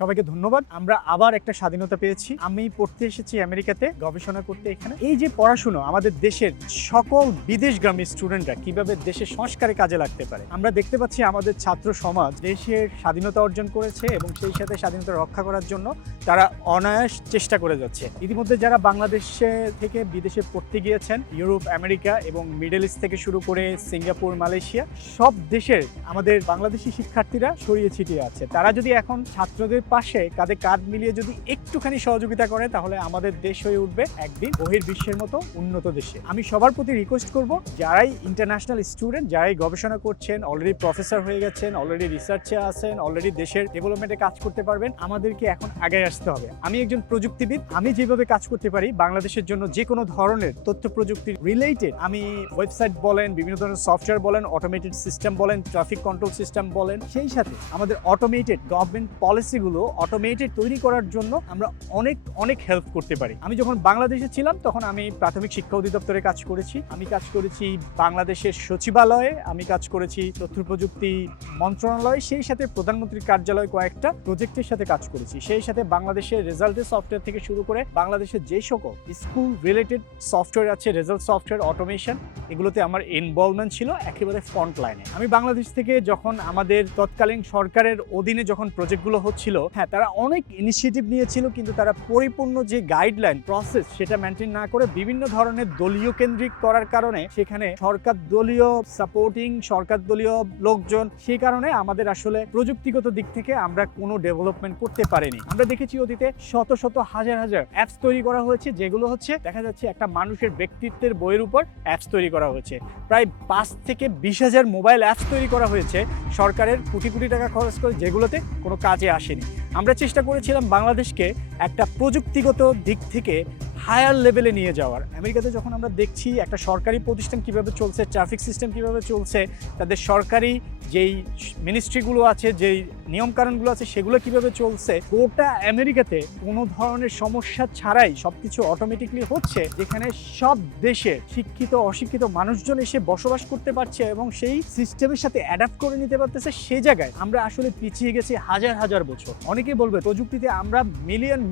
সবাইকে ধন্যবাদ। আমরা আবার একটা স্বাধীনতা পেয়েছি। আমি পড়তে এসেছি আমেরিকাতে, গবেষণা করতে এখানে। এই যে পড়াশোনা আমাদের দেশের সকল বিদেশগামী স্টুডেন্টরা কিভাবে দেশের সংস্কারে কাজে লাগতে পারে, আমরা দেখতে পাচ্ছি আমাদের ছাত্র সমাজ দেশের স্বাধীনতা অর্জন করেছে এবং সেই সাথে স্বাধীনতা রক্ষা করার জন্য তারা অনায়াস চেষ্টা করে যাচ্ছে। ইতিমধ্যে যারা বাংলাদেশে থেকে বিদেশে পড়তে গিয়েছেন, ইউরোপ, আমেরিকা এবং মিডল ইস্ট থেকে শুরু করে সিঙ্গাপুর, মালয়েশিয়া, সব দেশের আমাদের বাংলাদেশি শিক্ষার্থীরা ছড়িয়ে ছিটিয়ে আছে। তারা যদি এখন ছাত্রদের পাশে কাঁধে কাঁধ মিলিয়ে যদি একটুখানি সহযোগিতা করে, তাহলে আমাদের দেশ হয়ে উঠবে একদিন বহির্বিশ্বের মতো উন্নত দেশে। আমি সবার প্রতি রিকোয়েস্ট করব, যারাই ইন্টারন্যাশনাল স্টুডেন্ট, যারাই গবেষণা করছেন, অলরেডি প্রফেসর হয়ে গেছেন, অলরেডি রিসার্চে আছেন, অলরেডি দেশের ডেভেলপমেন্টে কাজ করতে পারবেন, আমাদেরকে এখন আগে আসতে হবে। আমি একজন প্রযুক্তিবিদ, আমি যেভাবে কাজ করতে পারি বাংলাদেশের জন্য যে কোনো ধরনের তথ্য প্রযুক্তি রিলেটেড, আমি ওয়েবসাইট বলেন, বিভিন্ন ধরনের সফটওয়্যার বলেন, অটোমেটেড সিস্টেম বলেন, ট্রাফিক কন্ট্রোল সিস্টেম বলেন, সেই সাথে আমাদের অটোমেটেড গভর্নমেন্ট পলিসিগুলো অটোমেটেড তৈরি করার জন্য আমরা অনেক হেল্প করতে পারি। আমি যখন বাংলাদেশে ছিলাম তখন আমি প্রাথমিক শিক্ষা অধিদপ্তরে কাজ করেছি, আমি কাজ করেছি বাংলাদেশের সচিবালয়ে, আমি কাজ করেছি তথ্য প্রযুক্তি মন্ত্রণালয়ে, সেই সাথে প্রধানমন্ত্রীর কার্যালয়ে কয়েকটা প্রজেক্টের সাথে কাজ করেছি। সেই সাথে বাংলাদেশের রেজাল্টের সফটওয়্যার থেকে শুরু করে বাংলাদেশের যে সকল স্কুল রিলেটেড সফটওয়্যার আছে, রেজাল্ট সফটওয়্যার, অটোমেশন, এগুলোতে আমার ইনভলভমেন্ট ছিল একেবারে ফ্রন্ট লাইনে। আমি বাংলাদেশ থেকে যখন আমাদের তৎকালীন সরকারের অধীনে যখন প্রজেক্টগুলো হচ্ছিল, হ্যাঁ, তারা অনেক ইনিশিয়েটিভ নিয়েছিল, কিন্তু তারা পরিপূর্ণ যে গাইডলাইন প্রসেস সেটা মেনটেন না করে বিভিন্ন ধরনের দলীয় কেন্দ্রিক করার কারণে সেখানে সরকার দলীয় সাপোর্টিং, সরকার দলীয় লোকজন, সেই কারণে আমাদের আসলে প্রযুক্তিগত দিক থেকে আমরা কোনো ডেভেলপমেন্ট করতে পারিনি। আমরা দেখেছি অতীতে শত শত হাজার অ্যাপস তৈরি করা হয়েছে, যেগুলো হচ্ছে দেখা যাচ্ছে একটা মানুষের ব্যক্তিত্বের বইয়ের উপর অ্যাপস তৈরি করা হয়েছে। প্রায় 5 থেকে 20,000 মোবাইল অ্যাপস তৈরি করা হয়েছে সরকারের কোটি কোটি টাকা খরচ করে, যেগুলোতে কোনো কাজে আসেনি। আমরা চেষ্টা করেছিলাম বাংলাদেশকে একটা প্রযুক্তিগত দিক থেকে হায়ার লেভেলে নিয়ে যাওয়ার। আমেরিকাতে যখন আমরা দেখছি একটা সরকারি প্রতিষ্ঠান কিভাবে চলছে, ট্রাফিক সিস্টেম কিভাবে চলছে, তাদের সরকারি যেই মিনিস্ট্রিগুলো আছে, যেই নিয়মকানুনগুলো আছে, সেগুলো কিভাবে চলছে, গোটা আমেরিকাতে কোনো ধরনের সমস্যা ছাড়াই সবকিছু অটোমেটিকলি হচ্ছে, যেখানে সব দেশের শিক্ষিত অশিক্ষিত মানুষজন এসে বসবাস করতে পারছে এবং সেই সিস্টেমের সাথে অ্যাডাপ্ট করে নিতে পারতেছে। সেই জায়গায় আমরা আসলে পিছিয়ে গেছি হাজার বছর। অনেকে বলবে প্রযুক্তিতে আমরা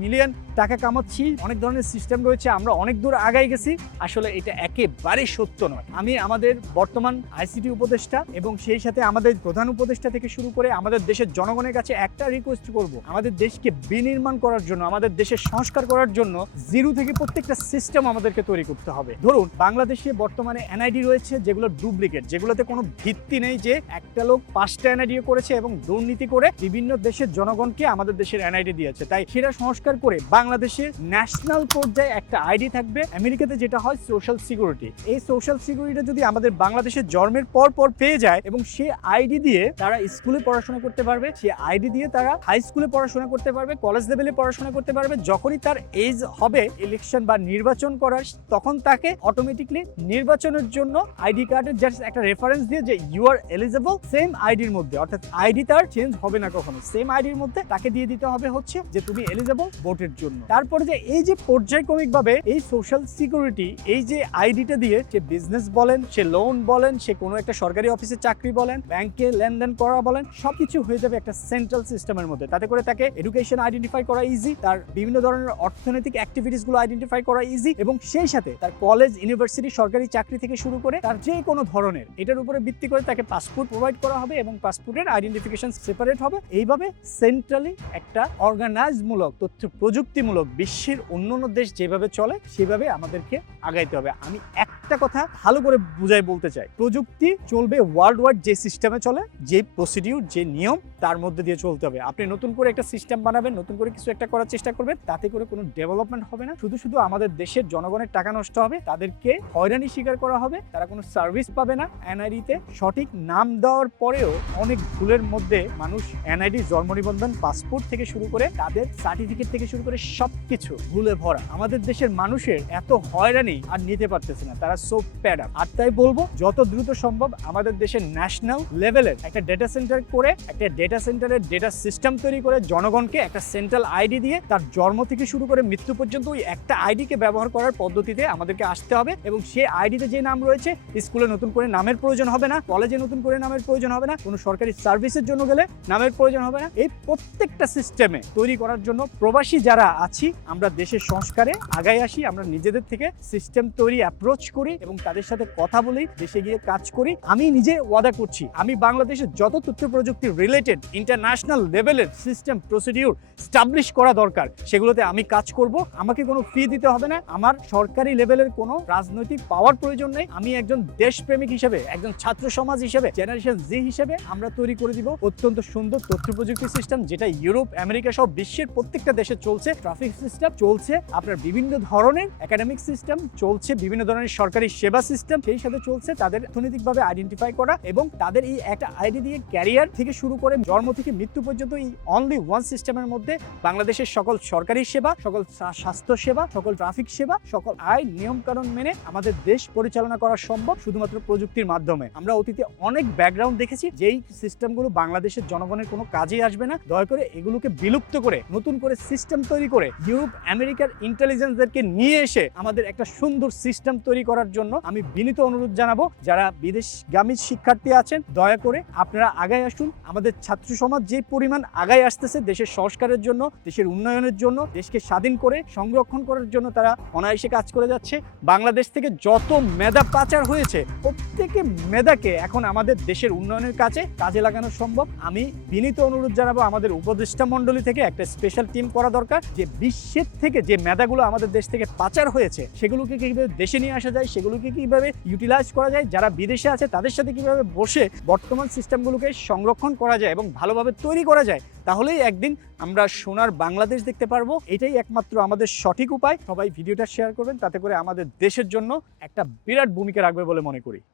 মিলিয়ন টাকা কামাচ্ছি, অনেক ধরনের সিস্টেম রয়েছে, আমরা অনেক দূর আগাই গেছি। আসলে এটা একেবারেই সত্য নয়। আমি আমাদের বর্তমান আইসিটি উপদেষ্টা এবং সেই সাথে আমাদের প্রধান উপদেষ্টা থেকে শুরু করে আমাদের দেশের জনগণের কাছে একটা রিকোয়েস্ট করব, আমাদের দেশকে বিনির্মাণ করার জন্য, আমাদের দেশের সংস্কার করার জন্য জিরো থেকে প্রত্যেকটা সিস্টেম আমাদেরকে তৈরি করতে হবে। ধরুন, বাংলাদেশে বর্তমানে এনআইডি রয়েছে যেগুলো ডুপ্লিকেট, যেগুলোতে কোনো ভিত্তি নেই, যে একটা লোক 5টা এনআইডি করেছে এবং দুর্নীতি করে বিভিন্ন দেশের জনগণকে আমাদের দেশের এনআইডি দিয়েছে। তাই সেটা সংস্কার করে বাংলাদেশের ন্যাশনাল পর্যায়ে একটা আইডি থাকবে। আমেরিকাতে যেটা হয় সোশ্যাল সিকিউরিটি, এই সোশ্যাল সিকিউরিটি যদি আমাদের বাংলাদেশের জন্মের পর পেয়ে যায় এবং সে আইডি দিয়ে তারা স্কুলে পড়াশোনা করতে পারবে, সে আইডি দিয়ে তারা হাই স্কুলে পড়াশোনা করতে পারবে, কলেজ লেভেলে পড়াশোনা করতে পারবে। যখনই তার এজ হবে ইলেকশন বা নির্বাচন করার, তখন তাকে অটোমেটিকলি নির্বাচনের জন্য আইডি কার্ডের জাস্ট একটা রেফারেন্স দিয়ে যে ইউ আর এলিজিবল, সেম আইডির মধ্যে, অর্থাৎ আইডি তার চেঞ্জ হবে না কখনো, সেম আইডির মধ্যে তাকে দিয়ে দিতে হবে হচ্ছে যে তুমি এলিজিবল ভোটের জন্য। তারপরে যে এই যে পর্যায়ক্রমিকভাবে এই সোশ্যাল সিকিউরিটি, এই যে আইডিটা দিয়ে সে বিজনেস বলেন, সে লোন বলেন, সে কোনো একটা সরকারি অফিসে চাকরি বলেন, ব্যাংকে লেনদেন করা বলেন, সবকিছু হয়ে যাবে একটা সেন্ট্রাল সিস্টেমের মধ্যে। তাতে করে তাকে এডুকেশন আইডেন্টিফাই করা ইজি, তার বিভিন্ন ধরনের অর্থনৈতিক অ্যাক্টিভিটিস গুলো আইডেন্টিফাই করা ইজি, এবং সেই সাথে তার কলেজ, ইউনিভার্সিটি, সরকারি চাকরি থেকে শুরু করে তার যে কোনো ধরনের এটার উপরে ভিত্তি করে তাকে পাসপোর্ট প্রোভাইড করা হবে এবং পাসপোর্টের আইডেন্টিফিকেশন সেপারেট হবে। এইভাবে সেন্ট্রালি একটা অর্গানাইজমূলক তথ্য প্রযুক্তিমূলক বিশ্বের অন্যান্য দেশ যেভাবে চলে সেভাবে আমাদেরকে আগাইতে হবে। আমি একটা কথা ভালো করে বুঝাই বলতে চাই, প্রযুক্তি চলবে ওয়ার্ল্ড ওয়াইড যে সিস্টেমে চলে, যে প্রসিডিউর, যে নিয়ম, তার মধ্যে দিয়ে চলতে হবে। আপনি নতুন করে একটা সিস্টেম বানাবেন, নতুন করে কিছু একটা করার চেষ্টা করবেন, তাতে করে কোনো ডেভেলপমেন্ট হবে না। শুধু আমাদের দেশের জনগণের টাকা নষ্ট হবে, তাদেরকে হয়রানি শিকার করা হবে, তারা কোনো সার্ভিস পাবে না। এনআইডিতে সঠিক নাম দেওয়ার পরেও অনেক ভুলের মধ্যে মানুষ এনআইডি, জন্ম নিবন্ধন, পাসপোর্ট থেকে শুরু করে তাদের সার্টিফিকেট থেকে শুরু করে সবকিছু ভুলে ভরা। আমাদের দেশের মানুষের এত হয়রানি আর নিতে পারতেছে না। তারা আর সো প্যাড আপ। আর তাই বলবো যত দ্রুত সম্ভব আমাদের দেশের ন্যাশনাল লেভেলের একটা ডেটা সেন্টার করে, একটা ডেটা সেন্টারের ডেটা সিস্টেম তৈরি করে জনগণকে একটা সেন্ট্রাল আইডি দিয়ে তার জন্ম থেকে শুরু করে মৃত্যু পর্যন্ত ওই একটা আইডিকে ব্যবহার করার পদ্ধতিতে আমাদেরকে আসতে হবে। এবং সেই আইডিতে যে নাম রয়েছে, স্কুলে নতুন করে নামের প্রয়োজন হবে না, কলেজে নতুন করে নামের প্রয়োজন হবে না, কোনো সরকারি সার্ভিসের জন্য গেলে নামের প্রয়োজন হবে না। এই প্রত্যেকটা সিস্টেমে তৈরি করার জন্য প্রবাসী যারা আছি আমরা দেশের সংস্কারে আগায় আসি। আমরা নিজেদের থেকে সিস্টেম তৈরি অ্যাপ্রোচ করি এবং তাদের সাথে কথা বলি, দেশে গিয়ে কাজ করি। আমি নিজে ওয়াদা করছি আমি বাংলাদেশের যত তথ্য প্রযুক্তি রিলেটেড ইন্টারন্যাশনাল লেভেলের সিস্টেম প্রসিডিউর স্টাবলিশ করা দরকার সেগুলোতে আমি কাজ করব। আমাকে কোনো ফি দিতে হবে না, আমার সরকারি লেভেলের কোনো রাজনৈতিক পাওয়ার প্রয়োজন নেই। আমি একজন দেশপ্রেমিক হিসেবে, একজন ছাত্র সমাজ হিসেবে, জেনারেশন জি হিসেবে আমরা তৈরি করে দিব অত্যন্ত সুন্দর তথ্য প্রযুক্তি সিস্টেম, যেটা ইউরোপ, আমেরিকা সহ বিশ্বের প্রত্যেকটা দেশে চলছে। ট্রাফিক সিস্টেম চলছে, আপনার বিভিন্ন ধরনের একাডেমিক সিস্টেম চলছে, বিভিন্ন ধরনের সরকারি সেবা সিস্টেম সেই সাথে চলছে। তাদের অর্থনৈতিকভাবে আইডেন্টিফাই করা এবং তাদের এই একটা আইডি দিয়ে ক্যারিয়ার থেকে শুরু করে জন্ম থেকে মৃত্যু পর্যন্ত এই অনলি ওয়ান সিস্টেমের মধ্যে বাংলাদেশের সকল সরকারি সেবা, সকল স্বাস্থ্য সেবা, সকল ট্রাফিক সেবা, সকল আইন নিয়ম কানুন মেনে আমাদের দেশ পরিচালনা করা সম্ভব শুধুমাত্র প্রযুক্তির মাধ্যমে। আমরা অতীতে অনেক ব্যাকগ্রাউন্ড দেখেছি যেই সিস্টেমগুলো বাংলাদেশের জনগণের কোনো কাজে আসবে না। দয়া করে এগুলোকে বিলুপ্ত করে নতুন করে সিস্টেম তৈরি করে ইউরোপ আমেরিকার ইন্টেলিজেন্সদেরকে নিয়ে এসে আমাদের একটা সুন্দর সিস্টেম তৈরি করার জন্য আমি বিনীত অনুরোধ জানাবো যারা বিদেশগামী শিক্ষার্থী আছেন দয়া করে আপনারা আগায় আসুন। আমাদের ছাত্র সমাজ যে পরিমাণ আগায় আসতেছে দেশের সংস্কারের জন্য, দেশের উন্নয়নের জন্য, দেশকে স্বাধীন করে সংরক্ষণ করার জন্য তারা অনায়াসে কাজ করে যাচ্ছে। বাংলাদেশ থেকে যত মেধা পাচার হয়েছে প্রত্যেকে মেধাকে এখন আমাদের দেশের উন্নয়নের কাজে লাগানো সম্ভব। আমি বিনীত অনুরোধ জানাবো আমাদের উপদেষ্টা মণ্ডলী থেকে একটা স্পেশাল টিম করা দরকার, যে বিশ্বের থেকে যে মেধাগুলো আমাদের দেশ থেকে পাচার হয়েছে সেগুলোকে কিভাবে দেশে নিয়ে আসা যায়, সেগুলোকে কিভাবে ইউটিলাইজ করা যায়, যারা বিদেশে আছে তাদের সাথে কিভাবে বসে বর্তমান সিস্টেমগুলোকে সংরক্ষণ করা যায় এবং ভালোভাবে তৈরি করা যায়। তাহলেই একদিন আমরা সোনার বাংলাদেশ দেখতে পারবো। এটাই একমাত্র আমাদের সঠিক উপায়। সবাই ভিডিওটা শেয়ার করবেন, তাতে করে আমাদের দেশের জন্য একটা বিরাট ভূমিকা রাখবে বলে মনে করি।